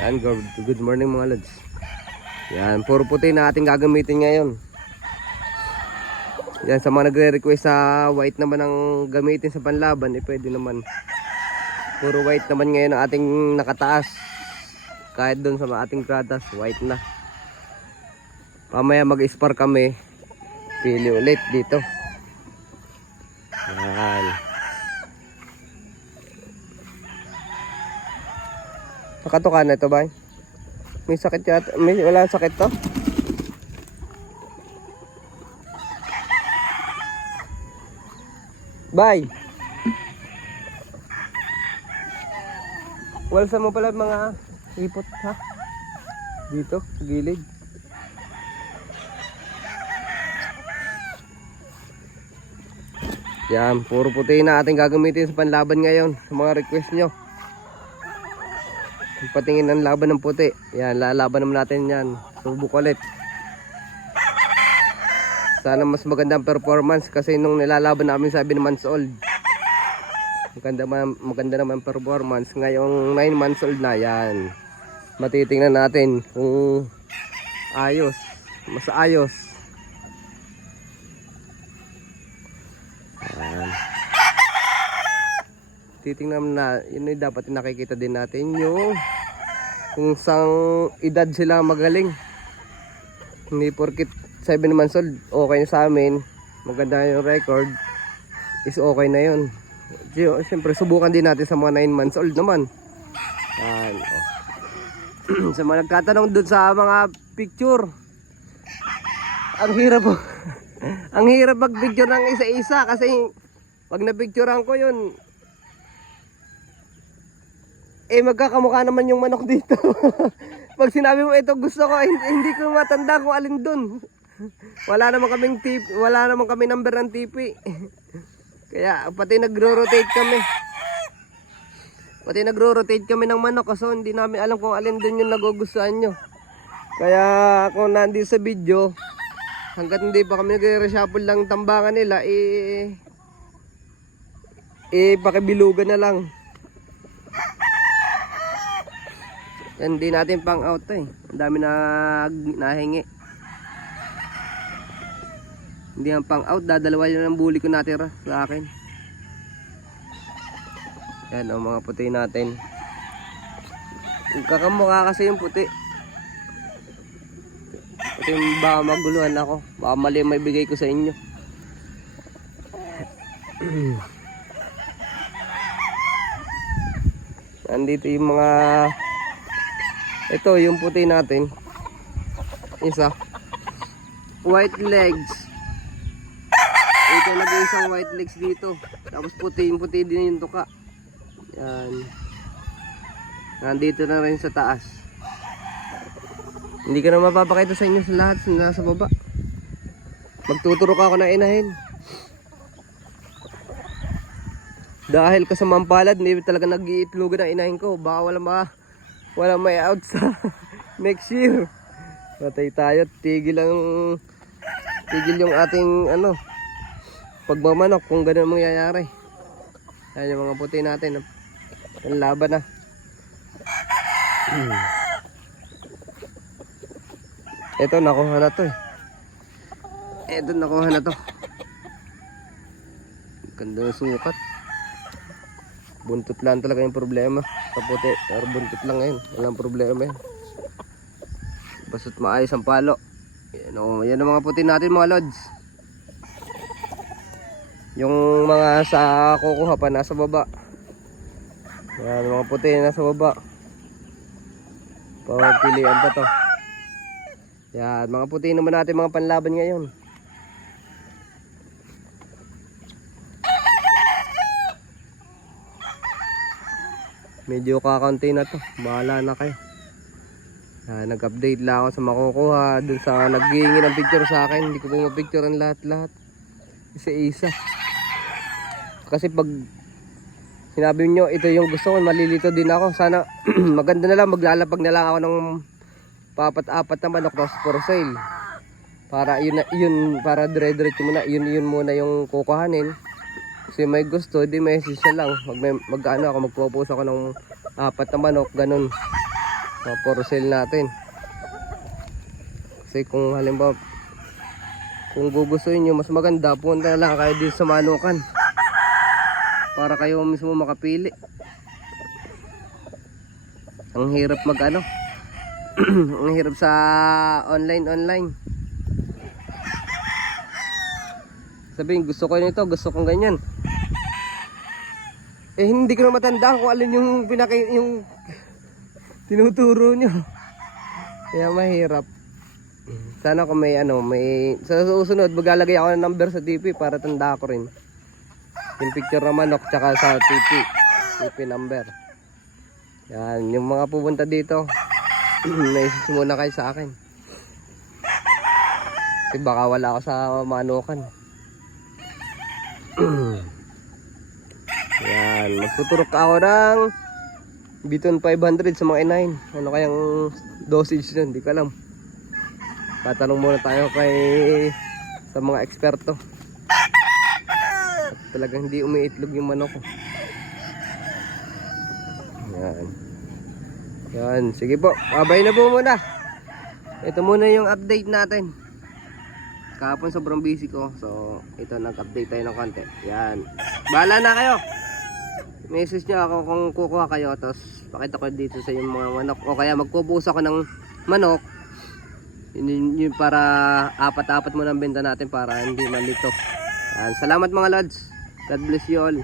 Yan, good morning mga lods. Yan, puro puti na ating gagamitin ngayon. Yan, sa mga nagre-request sa white naman ang gamitin sa panlaban, pwede naman. Puro white naman ngayon ang ating nakataas. Kahit doon sa ating kratas, white na. Mamaya mag-spar kami, pili ulit dito. Yan. Nakatukan na ito ba? May sakit yata. Wala sakit to? Bye. Walsa mo pala mga ipot ha? Dito, gilid. Yan, puro puti na ating gagamitin sa panlaban ngayon. Sa mga request nyo. Patingin ng laban ng puti. Yan, lalaban naman natin yan. Subok ulit. Sana mas magandang performance kasi nung nilalaban namin sa 7 months old. Maganda naman performance. Ngayong 9 months old na yan. Matitingnan natin kung ayos. Mas ayos. Yan. Titingnan na, yun ay dapat nakikita din natin yung kung sang edad sila magaling. Hindi porkit 7 months old okay na sa amin, maganda yung record, is okay na yun. Siyempre subukan din natin sa mga 9 months old naman. Yan, oh. Sa mga nagkatanong dun sa mga picture, ang hirap po. Ang hirap mag-picture ng isa-isa kasi pag na-picturean ko yun, magkakamukha naman yung manok dito. Pag sinabi mo ito gusto ko, hindi ko matanda kung alin dun. Wala naman kaming tip, wala naman kami number ng TV. Kaya pati nagro-rotate kami. Pati nagro-rotate kami ng manok kasi hindi namin alam kung alin dun yung nagugustuhan nyo. Kaya kung nandito sa video, hanggat hindi pa kami nagre-reshuffle lang tambangan nila, pakibilugan na lang. Yan, hindi natin pang out to eh. Ang dami na nahingi. Hindi ang pang out, dadalawa yun ang buli ko natira sa akin. Yan o, mga puti natin. Kakamukha kasi yung puti. Puti, baka maguluhan ako. Baka mali may bigay ko sa inyo. Nandito yung mga, ito yung puti natin. Isa white legs. Ito nag-iisang white legs dito. Tapos puti, yung puti din yung tuka. Yan. Nandito na rin sa taas. Hindi ko na mapapakita sa inyo sa lahat na nasa baba. Magtuturok ako na inahin. Dahil kasamang palad, hindi talaga nag-iitlogan ang inahin ko. Baka wala may out sa next year. Patay tayo, tigil yung ating pagmamanok kung gano'n mangyayari. Ayan yung mga puti natin. Ang laban na. Ito nakuha na to eh. Ito nakuha na to. Ganda ng sukat. Buntot lang talaga yung problema sa puti. Pero buntot lang ngayon, walang problema yan. Basta't maayos ang palo. Yan ang mga puti natin mga lods. Yung mga sa kukuha pa nasa baba. Yan mga puti nasa baba. Pagpilian pa to. Yan mga puti naman natin mga panlaban ngayon. Medyo kakaunti na to. Bahala na kayo. Nag-update lang ako sa makukuha. Dun sa nag-iingi ng picture sa akin. Hindi ko po mapicture ang lahat-lahat. Isa-isa. Kasi pag sinabi nyo ito yung gusto ko, malilito din ako. Sana maganda na lang. Maglalapag na lang ako ng papat-apat na manok for sale. Para yun para dire-diretso muna. Yun muna yung kukuhanin. Kasi may gusto, di message na lang. Mag-ano ako, magpo-post ako ng 4 na manok, ganun. For sale natin. Kasi kung halimbawa kung gugustuhin nyo mas maganda, punta na lang kayo dito sa Manukan para kayo mismo makapili. Ang hirap mag ano ang hirap sa online. Sabihin gusto ko nito, gusto kong ganyan, eh hindi ko na matandaan kung alin yung yung tinuturo nyo. Kaya mahirap. Sana kung may sa susunod maglalagay ako ng number sa TP para tanda ko rin yung picture ng manok tsaka sa TP number. Yan, yung mga pupunta dito message muna kayo sa akin kasi baka wala ako sa Manukan. Yan, magtuturok ako ng Biton 500 sa mga inine. Ano kayang dosage nun, di ko alam. Tatanong muna tayo sa mga eksperto. At talagang hindi umiitlog yung manok ko. Yan. Yan, sige po. Abay na po muna. Ito muna yung update natin. Kahapon sobrang busy ko. So, ito nag-update tayo ng konti. Yan. Bahala na kayo. Message nyo ako kung kukuha kayo. Tapos, pakita ko dito sa yung mga manok. O kaya magpupusa ako ng manok. Yun para apat-apat mo ng benta natin para hindi malito. Yan. Salamat mga lads. God bless you all.